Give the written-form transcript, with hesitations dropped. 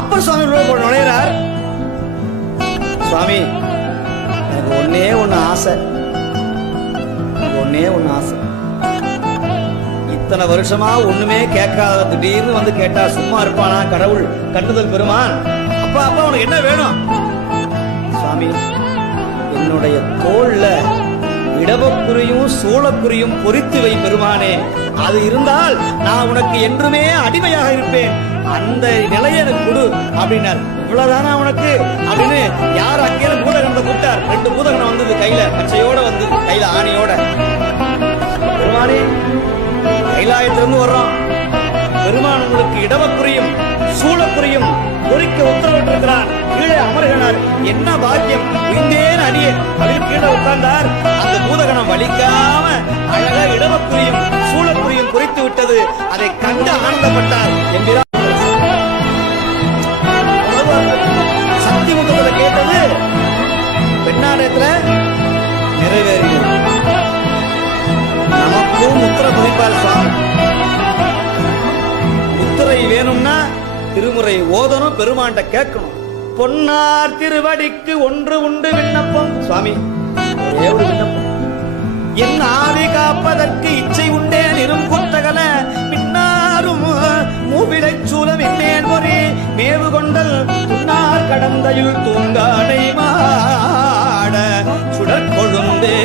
அப்பர் சுவாமி நுழைகிறார். சுவாமி, எனக்கு ஒன்னே ஒண்ணு ஆசை, ஒன்னே ஒண்ணு ஆசை. இத்தனை வருஷமா ஒண்ணுமே கேட்காத திடீர்னு வந்து கேட்டா சும்மா இருப்பானா கடவுள் கண்டுதல் பெருமான்? அப்பா அப்பா உனக்கு என்ன வேணும்? சுவாமி, என்னுடைய தோல்ல இடவக்குறியும் சூளக்குறியும் பொறித்து வை பெருமானே. அது இருந்தால் நான் உனக்கு என்றுமே அடிமையாக இருப்பேன். அந்த நிலையை எனக்கு கொடு அப்படின்னார். இவ்வளவுதானா உனக்கு அப்படின்னு யார் அங்கே பூதகணத்தை கூட்டார். 2 பூதகணம் வந்தது கையில, பச்சையோட வந்து கையில ஆணியோட. பெருமானே, கைலாயத்திலிருந்து வர்றோம். பெருமான் உங்களுக்கு இடவக்குறியும் சூளக்குறியும் பொறிக்க உத்தரவிட்டிருக்கிறார். கீழே அமர்கிறார். என்ன பாக்கியம், உயிர்ந்தேன் அடியே அப்படின்னு கீழே உட்கார்ந்தார். அந்த பூதகணம் வலிக்காம அழகா இடவக்குறியும் சூளக்குறியும் பொறித்து விட்டது. அதை கண்டு ஆனந்தப்பட்டார் என்கிறார். சக்தி முகத்தில் கேட்டது பெண்ணாடத்துல நிறைவேறியது. நமக்கும் முத்திர குறிப்பால் சுவாமி. முத்திரை வேணும்னா திருமுறை ஓதணும், பெருமாண்ட கேட்கணும். பொன்னார் திருவடிக்கு ஒன்று உண்டு விண்ணப்பம். சுவாமி, ஒரே ஒரு விண்ணப்பம். என் ஆவி காப்பதற்கு இச்சை உண்டேன் இரும் குத்தகல பின்னாரும் மூவிலை சூலம் என்னேன் ஒரே மேவு கொண்டல் துன்னார் கடந்தையுள் தூங்காடை மாட சுடற்கொழுந்தே